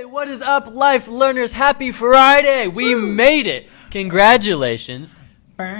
Hey, what is up, Lyfe Learners? Happy Friday! We made it! Congratulations. If you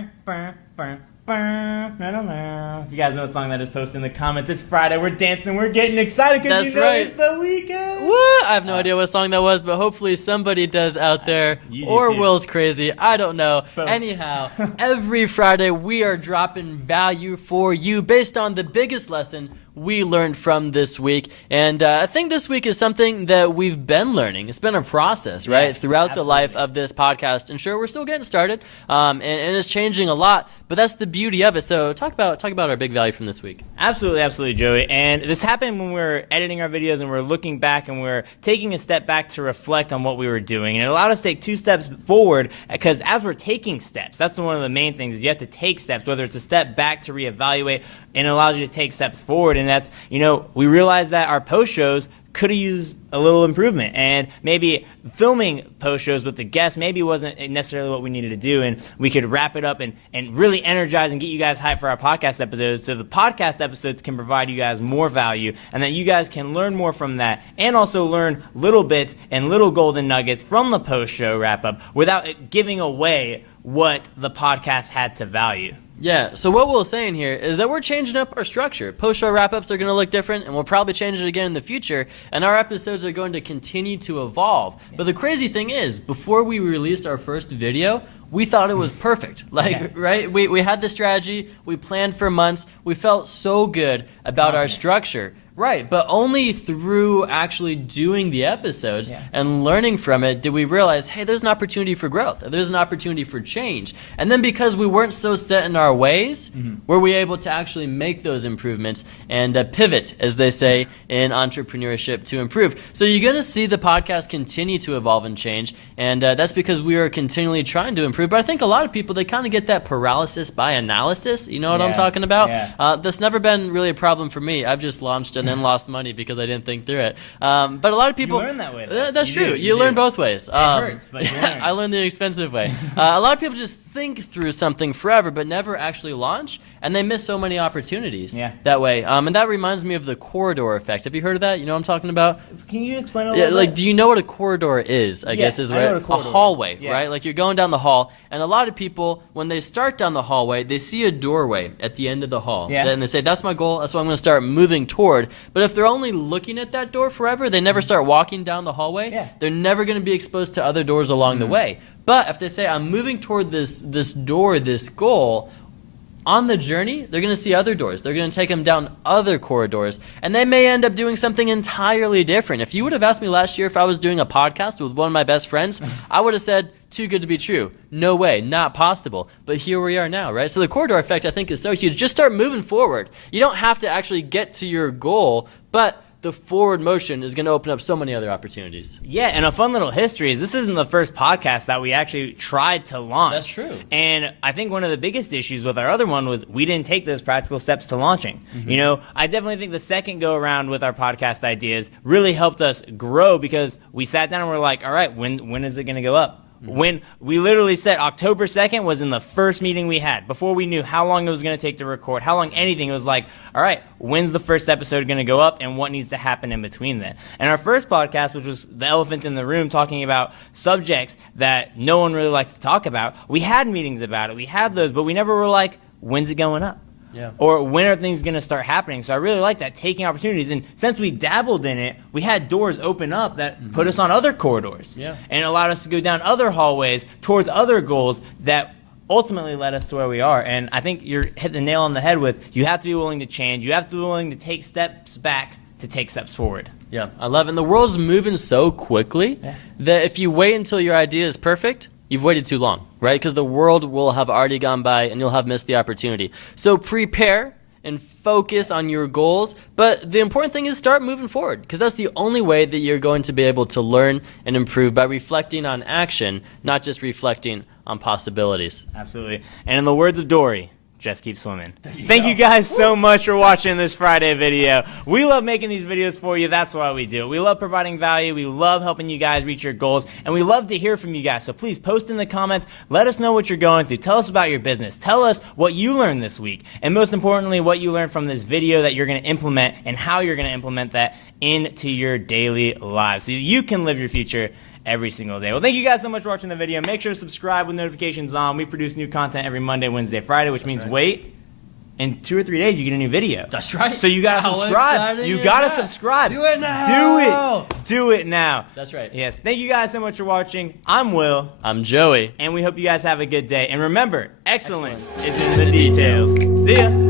guys know what song that is, post in the comments. It's Friday. We're dancing. We're getting excited because That's right. It's the weekend. Woo! I have no idea what song that was, but hopefully somebody does out there. You do Or too. Will's crazy. I don't know. Both. Anyhow, every Friday we are dropping value for you based on the biggest lesson we learned from this week. And I think this week is something that we've been learning. It's been a process, right? Yeah, Throughout absolutely. the life of this podcast. And sure, we're still getting started. And it's changing a lot, but that's the beauty of it. So talk about our big value from this week. Absolutely, Joey. And this happened when we were editing our videos and we are looking back and we are taking a step back to reflect on what we were doing. And it allowed us to take 2 steps forward because as we're taking steps, that's one of the main things is you have to take steps, whether it's a step back to reevaluate, and it allows you to take steps forward. And that's, we realized that our post shows could have used a little improvement, and maybe filming post shows with the guests maybe wasn't necessarily what we needed to do, and we could wrap it up and really energize and get you guys hyped for our podcast episodes so the podcast episodes can provide you guys more value and that you guys can learn more from that and also learn little bits and little golden nuggets from the post show wrap up without it giving away what the podcast had to value. Yeah, so what Will's saying here is that we're changing up our structure. Post-show wrap-ups are going to look different, and we'll probably change it again in the future, and our episodes are going to continue to evolve. Yeah. But the crazy thing is, before we released our first video, we thought it was perfect. Right? We had the strategy, we planned for months, we felt so good about our structure. Right, but only through actually doing the episodes and learning from it did we realize, hey, there's an opportunity for growth. There's an opportunity for change. And then because we weren't so set in our ways, were we able to actually make those improvements and pivot, as they say in entrepreneurship, to improve. So you're going to see the podcast continue to evolve and change, and that's because we are continually trying to improve. But I think a lot of people, they kind of get that paralysis by analysis. You know what I'm talking about? Yeah. That's never been really a problem for me. I've just launched and then lost money because I didn't think through it. But a lot of people... You learn that way, though. That's You true. do. You learn both ways. It hurts, but you learn. I learned the expensive way. A lot of people just think through something forever but never actually launch, and they miss so many opportunities that way. And that reminds me of the corridor effect. Have you heard of that? You know what I'm talking about? Can you explain a little bit? Do you know what a corridor is, I guess is I know right? what A hallway, right? Like you're going down the hall, and a lot of people, when they start down the hallway, they see a doorway at the end of the hall. And they say, that's my goal, that's what I'm going to start moving toward. But if they're only looking at that door forever, they never start walking down the hallway, they're never going to be exposed to other doors along the way. But if they say, I'm moving toward this door, this goal, on the journey, they're going to see other doors. They're going to take them down other corridors, and they may end up doing something entirely different. If you would have asked me last year if I was doing a podcast with one of my best friends, I would have said, too good to be true. No way, not possible. But here we are now, right? So the corridor effect, I think, is so huge. Just start moving forward. You don't have to actually get to your goal, but the forward motion is going to open up so many other opportunities. Yeah, and a fun little history is this isn't the first podcast that we actually tried to launch. That's true. And I think one of the biggest issues with our other one was we didn't take those practical steps to launching. I definitely think the second go around with our podcast ideas really helped us grow because we sat down and we're like, all right, when is it going to go up? When we literally said October 2nd was in the first meeting we had, before we knew how long it was going to take to record, how long anything, it was like, all right, when's the first episode going to go up and what needs to happen in between then? And our first podcast, which was the elephant in the room, talking about subjects that no one really likes to talk about, we had meetings about it, we had those, but we never were like, when's it going up? Or when are things going to start happening? So I really like that, taking opportunities. And since we dabbled in it, we had doors open up that put us on other corridors and allowed us to go down other hallways towards other goals that ultimately led us to where we are. And I think you're hit the nail on the head with you have to be willing to change. You have to be willing to take steps back to take steps forward. Yeah, I love it. And the world's moving so quickly that if you wait until your idea is perfect, you've waited too long, right? Because the world will have already gone by and you'll have missed the opportunity. So prepare and focus on your goals. But the important thing is start moving forward because that's the only way that you're going to be able to learn and improve by reflecting on action, not just reflecting on possibilities. Absolutely. And in the words of Dory, just keep swimming. Thank you guys so much for watching this Friday video. We love making these videos for you. That's why we do it. We love providing value. We love helping you guys reach your goals. And we love to hear from you guys. So please post in the comments. Let us know what you're going through. Tell us about your business. Tell us what you learned this week. And most importantly, what you learned from this video that you're going to implement and how you're going to implement that into your daily lives so you can live your future every single day. Well, thank you guys so much for watching the video. Make sure to subscribe with notifications on. We produce new content every Monday, Wednesday, Friday, which means wait, in 2 or 3 days you get a new video. That's right. So you gotta subscribe. You gotta subscribe. Do it now. Do it now. That's right. Yes. Thank you guys so much for watching. I'm Will. I'm Joey. And we hope you guys have a good day. And remember, excellence is in the details. See ya.